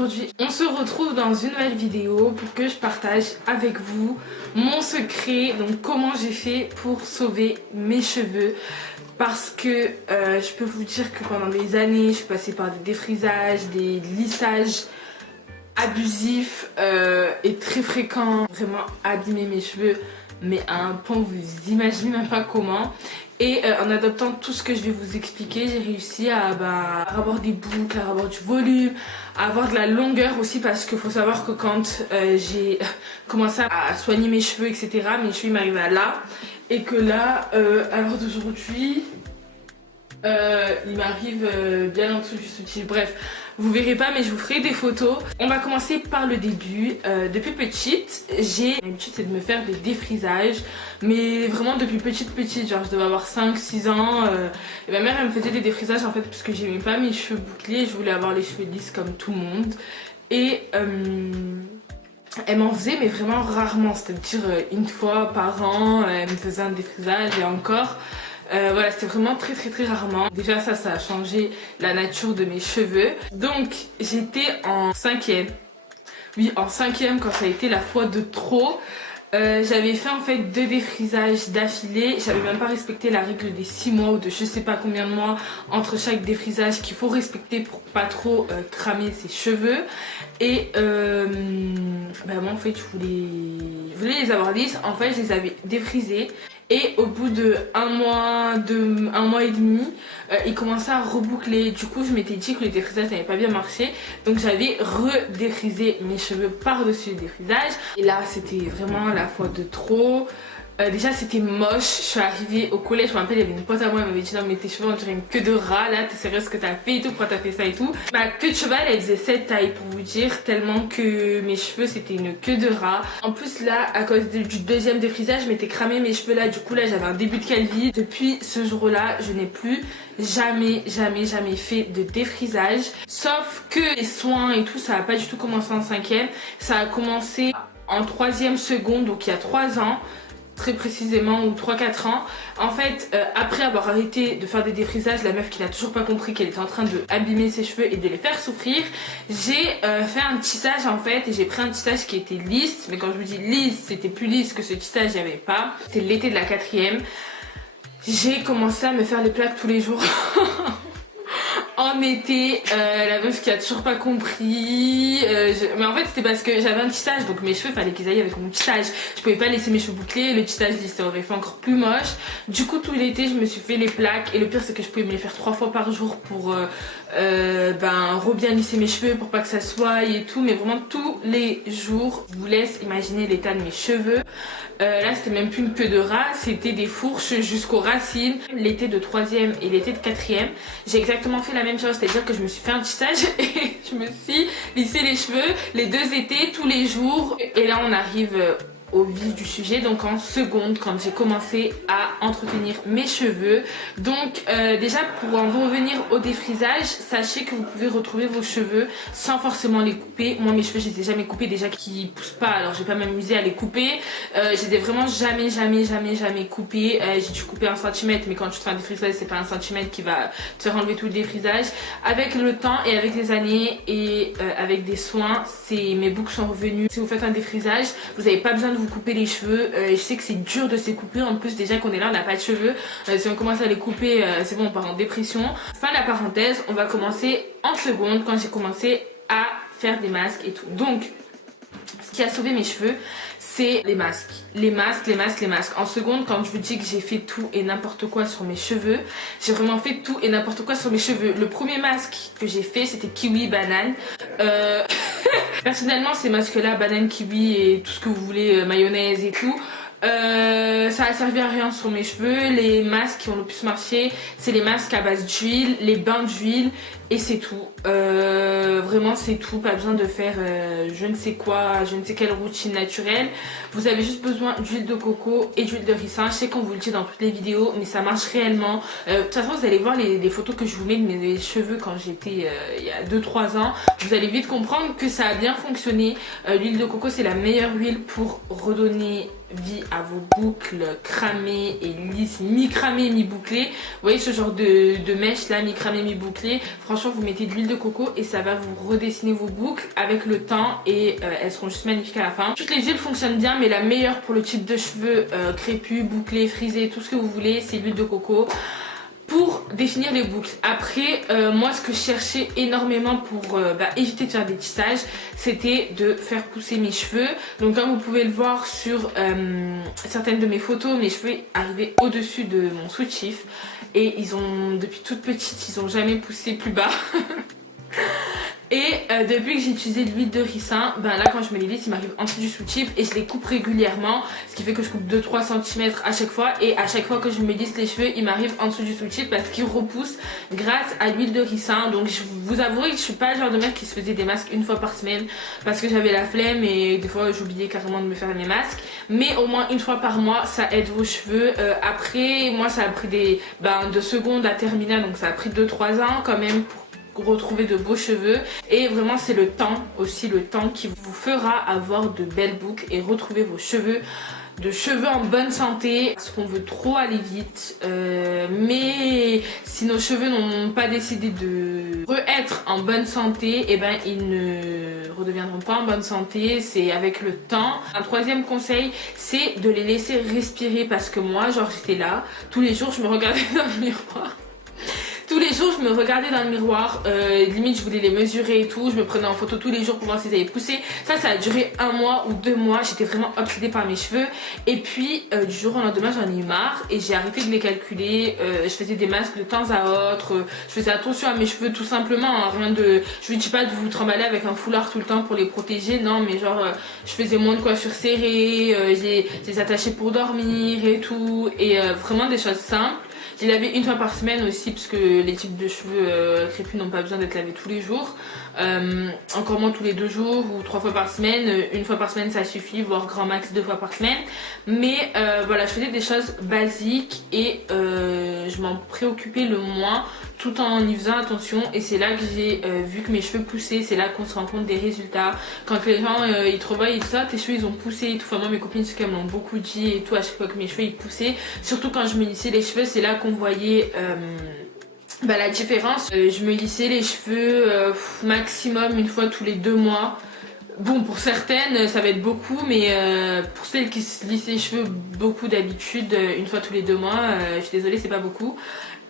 aujourd'hui on se retrouve dans une nouvelle vidéo pour que je partage avec vous mon secret, donc comment j'ai fait pour sauver mes cheveux. Parce que je peux vous dire que pendant des années je suis passée par des défrisages, des lissages abusifs et très fréquents, vraiment abîmer mes cheveux mais à un point où vous imaginez même pas comment. Et en adoptant tout ce que je vais vous expliquer, j'ai réussi à avoir des boucles, à avoir du volume, à avoir de la longueur aussi, parce qu'il faut savoir que quand j'ai commencé à soigner mes cheveux, etc., mes cheveux m'arrivaient à là, et que là, à l'heure d'aujourd'hui, il m'arrive bien en dessous du soutien. Bref, vous verrez pas mais je vous ferai des photos. On va commencer par le début. Depuis petite, j'ai l'habitude c'est de me faire des défrisages, mais vraiment depuis petite, genre je devais avoir 5-6 ans. Et ma mère elle me faisait des défrisages en fait parce que j'aimais pas mes cheveux bouclés, je voulais avoir les cheveux lisses comme tout le monde. Et elle m'en faisait mais vraiment rarement, c'est-à-dire une fois par an, elle me faisait un défrisage et encore. Voilà, c'était vraiment très rarement. Déjà ça a changé la nature de mes cheveux. Donc j'étais en 5e. Oui, en 5e quand ça a été la fois de trop. J'avais fait en fait 2 défrisages d'affilée. J'avais même pas respecté la règle des 6 mois ou de je sais pas combien de mois entre chaque défrisage qu'il faut respecter pour pas trop cramer ses cheveux. Et moi en fait je voulais les avoir lisses. En fait je les avais défrisés. Et au bout de un mois et demi, il commençait à reboucler. Du coup, je m'étais dit que les défrisages n'avaient pas bien marché. Donc j'avais redéfrisé mes cheveux par-dessus les défrisages. Et là, c'était vraiment la fois de trop. Déjà c'était moche, je suis arrivée au collège, je me rappelle il y avait une pote à moi, elle m'avait dit non mais tes cheveux on dirait une queue de rat, là t'es sérieuse ce que t'as fait et tout, pourquoi t'as fait ça et tout. Ma queue de cheval elle faisait cette taille pour vous dire, tellement que mes cheveux c'était une queue de rat. En plus là à cause du 2e défrisage je m'étais cramé mes cheveux là, du coup là j'avais un début de calvitie. Depuis ce jour là je n'ai plus jamais fait de défrisage, sauf que les soins et tout ça a pas du tout commencé en 5e, ça a commencé en 3e seconde, donc il y a 3 ans. Très précisément, ou 3-4 ans. En fait, après avoir arrêté de faire des défrisages, la meuf qui n'a toujours pas compris qu'elle était en train de abîmer ses cheveux et de les faire souffrir, j'ai fait un tissage en fait, et j'ai pris un tissage qui était lisse, mais quand je vous dis lisse, c'était plus lisse que ce tissage, il n'y avait pas. C'était l'été de la 4e. J'ai commencé à me faire les plaques tous les jours. En été, la meuf qui a toujours pas compris, mais en fait c'était parce que j'avais un tissage, donc mes cheveux fallait qu'ils aillent avec mon tissage, je pouvais pas laisser mes cheveux bouclés, le tissage ça aurait fait encore plus moche. Du coup tout l'été je me suis fait les plaques, et le pire c'est que je pouvais me les faire 3 fois par jour pour bien lisser mes cheveux, pour pas que ça soie et tout, mais vraiment tous les jours. Je vous laisse imaginer l'état de mes cheveux. Là c'était même plus une queue de rat, c'était des fourches jusqu'aux racines. L'été de 3e et l'été de 4e, j'ai exactement fait la même chose, c'est-à-dire que je me suis fait un tissage et je me suis lissé les cheveux les 2 étés tous les jours. Et là on arrive au vif du sujet, donc en seconde quand j'ai commencé à entretenir mes cheveux. Donc déjà pour en revenir au défrisage, sachez que vous pouvez retrouver vos cheveux sans forcément les couper. Moi mes cheveux je les ai jamais coupés, déjà qui poussent pas, alors je vais pas m'amuser à les couper. Je les ai vraiment jamais coupés. J'ai dû couper 1 cm, mais quand tu te fais un défrisage c'est pas 1 cm qui va te faire enlever tout le défrisage. Avec le temps et avec les années et avec des soins, mes boucles sont revenues. Si vous faites un défrisage, vous n'avez pas besoin de vous couper les cheveux. Je sais que c'est dur de se les couper, en plus déjà qu'on est là on n'a pas de cheveux, si on commence à les couper c'est bon, on part en dépression. Fin de la parenthèse, on va commencer en seconde quand j'ai commencé à faire des masques et tout. Donc ce qui a sauvé mes cheveux c'est les masques. Les masques. En seconde, quand je vous dis que j'ai fait tout et n'importe quoi sur mes cheveux, j'ai vraiment fait tout et n'importe quoi sur mes cheveux. Le premier masque que j'ai fait c'était kiwi banane. Personnellement ces masques là, banane, kiwi et tout ce que vous voulez, mayonnaise et tout, ça a servi à rien sur mes cheveux. Les masques qui ont le plus marché c'est les masques à base d'huile, les bains d'huile, et c'est tout. Vraiment c'est tout, pas besoin de faire je ne sais quoi, je ne sais quelle routine naturelle. Vous avez juste besoin d'huile de coco et d'huile de ricin. Je sais qu'on vous le dit dans toutes les vidéos, mais ça marche réellement. De toute façon vous allez voir les photos que je vous mets de mes cheveux quand j'étais il y a 2-3 ans. Vous allez vite comprendre que ça a bien fonctionné. L'huile de coco c'est la meilleure huile pour redonner vie à vos boucles cramées et lisses, mi-cramées, mi-bouclées. Vous voyez ce genre de mèche là, mi-cramées, mi-bouclées. Franchement, vous mettez de l'huile de coco et ça va vous redessiner vos boucles avec le temps et elles seront juste magnifiques à la fin. Toutes les huiles fonctionnent bien, mais la meilleure pour le type de cheveux crépus, bouclés, frisés, tout ce que vous voulez, c'est l'huile de coco pour définir les boucles. Après, moi ce que je cherchais énormément pour éviter de faire des tissages, c'était de faire pousser mes cheveux. Donc comme vous pouvez le voir sur certaines de mes photos, mes cheveux arrivaient au-dessus de mon soutif et ils ont, depuis toute petite, ils ont jamais poussé plus bas. Et depuis que j'ai utilisé l'huile de ricin, là quand je me les lisse, ils m'arrivent en dessous du soutif et je les coupe régulièrement. Ce qui fait que je coupe 2-3 cm à chaque fois. Et à chaque fois que je me lisse les cheveux, ils m'arrivent en dessous du soutif parce qu'ils repoussent grâce à l'huile de ricin. Donc je vous avouerai que je suis pas le genre de mec qui se faisait des masques une fois par semaine parce que j'avais la flemme et des fois j'oubliais carrément de me faire mes masques. Mais au moins une fois par mois, ça aide vos cheveux. Après, moi ça a pris des 2 secondes à terminer, donc ça a pris 2-3 ans quand même pour retrouver de beaux cheveux. Et vraiment c'est le temps aussi, le temps qui vous fera avoir de belles boucles et retrouver vos cheveux en bonne santé, parce qu'on veut trop aller vite, mais si nos cheveux n'ont pas décidé de être en bonne santé, ils ne redeviendront pas en bonne santé. C'est avec le temps. Un troisième conseil, c'est de les laisser respirer, parce que moi j'étais là tous les jours, je me regardais dans le miroir. Tous les jours, je me regardais dans le miroir, limite je voulais les mesurer et tout, je me prenais en photo tous les jours pour voir s'ils avaient poussé. Ça a duré 1 mois ou 2 mois, j'étais vraiment obsédée par mes cheveux. Et puis du jour au lendemain, j'en ai eu marre et j'ai arrêté de les calculer. Je faisais des masques de temps à autre, je faisais attention à mes cheveux tout simplement, hein, rien de... Je vous dis pas de vous trimballer avec un foulard tout le temps pour les protéger, non, mais je faisais moins de coiffure serrée, je les attachais pour dormir et tout, et vraiment des choses simples. Je les lavais une fois par semaine aussi, parce que les types de cheveux crépus n'ont pas besoin d'être lavés tous les jours. Encore moins tous les 2 jours ou 3 fois par semaine. Une fois par semaine ça suffit, voire grand max 2 fois par semaine. Mais voilà, je faisais des choses basiques et je m'en préoccupais le moins, tout en y faisant attention. Et c'est là que j'ai vu que mes cheveux poussaient. C'est là qu'on se rend compte des résultats. Quand les gens ils te revoient, ils disent ah, tes cheveux ils ont poussé et tout. Enfin, moi mes copines c'est qu'elles m'ont beaucoup dit et tout à chaque fois que mes cheveux ils poussaient. Surtout quand je me lissais les cheveux, c'est là qu'on voyait la différence. Je me lissais les cheveux maximum une fois tous les 2 mois. Bon, pour certaines ça va être beaucoup, mais pour celles qui se lissent les cheveux beaucoup d'habitude, une fois tous les 2 mois, je suis désolée, c'est pas beaucoup.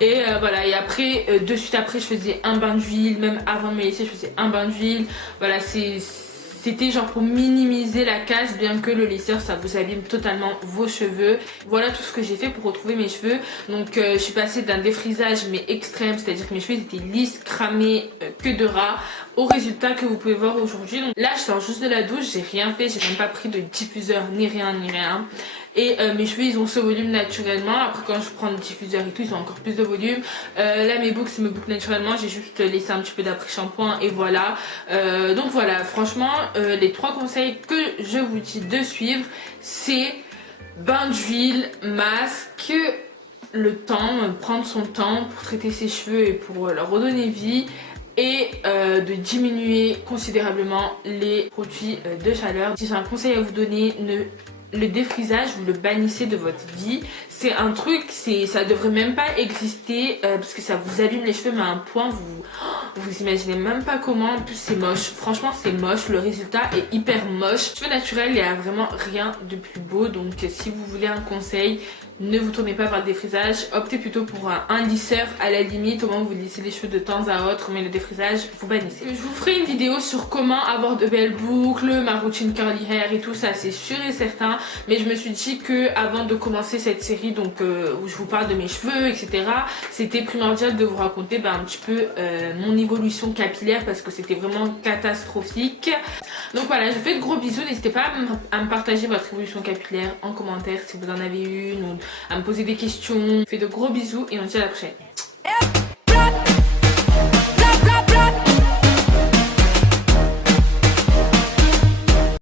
Et voilà, et après, de suite après, je faisais un bain d'huile, même avant de me lisser, je faisais un bain d'huile. Voilà, c'était genre pour minimiser la casse, bien que le lisseur ça vous abîme totalement vos cheveux. Voilà tout ce que j'ai fait pour retrouver mes cheveux. Donc je suis passée d'un défrisage mais extrême, c'est-à-dire que mes cheveux étaient lisses, cramés, que de ras, au résultat que vous pouvez voir aujourd'hui. Donc là je sors juste de la douche, j'ai rien fait, j'ai même pas pris de diffuseur ni rien. Et mes cheveux ils ont ce volume naturellement. Après quand je prends le diffuseur et tout, ils ont encore plus de volume. Là mes boucles c'est mes boucles naturellement, j'ai juste laissé un petit peu d'après-shampoing et voilà. Donc voilà, franchement les 3 conseils que je vous dis de suivre, c'est bain d'huile, masque, le temps, prendre son temps pour traiter ses cheveux et pour leur redonner vie, et de diminuer considérablement les produits de chaleur. Si j'ai un conseil à vous donner, le défrisage, vous le bannissez de votre vie. C'est un truc, ça devrait même pas exister parce que ça vous abîme les cheveux, mais à un point vous imaginez même pas comment. En plus c'est moche, franchement c'est moche, le résultat est hyper moche. Cheveux naturels, il n'y a vraiment rien de plus beau. Donc si vous voulez un conseil, ne vous tournez pas vers le défrisage, optez plutôt pour un lisseur à la limite, au moins vous lissez les cheveux de temps à autre, mais le défrisage vous bannissez. Je vous ferai une vidéo sur comment avoir de belles boucles, ma routine curly hair et tout ça, c'est sûr et certain. Mais je me suis dit que avant de commencer cette série, donc où je vous parle de mes cheveux etc, c'était primordial de vous raconter un petit peu mon évolution capillaire, parce que c'était vraiment catastrophique. Donc voilà, je vous fais de gros bisous, n'hésitez pas à me partager votre évolution capillaire en commentaire si vous en avez une, ou à me poser des questions. Je vous fais de gros bisous et on se dit à la prochaine.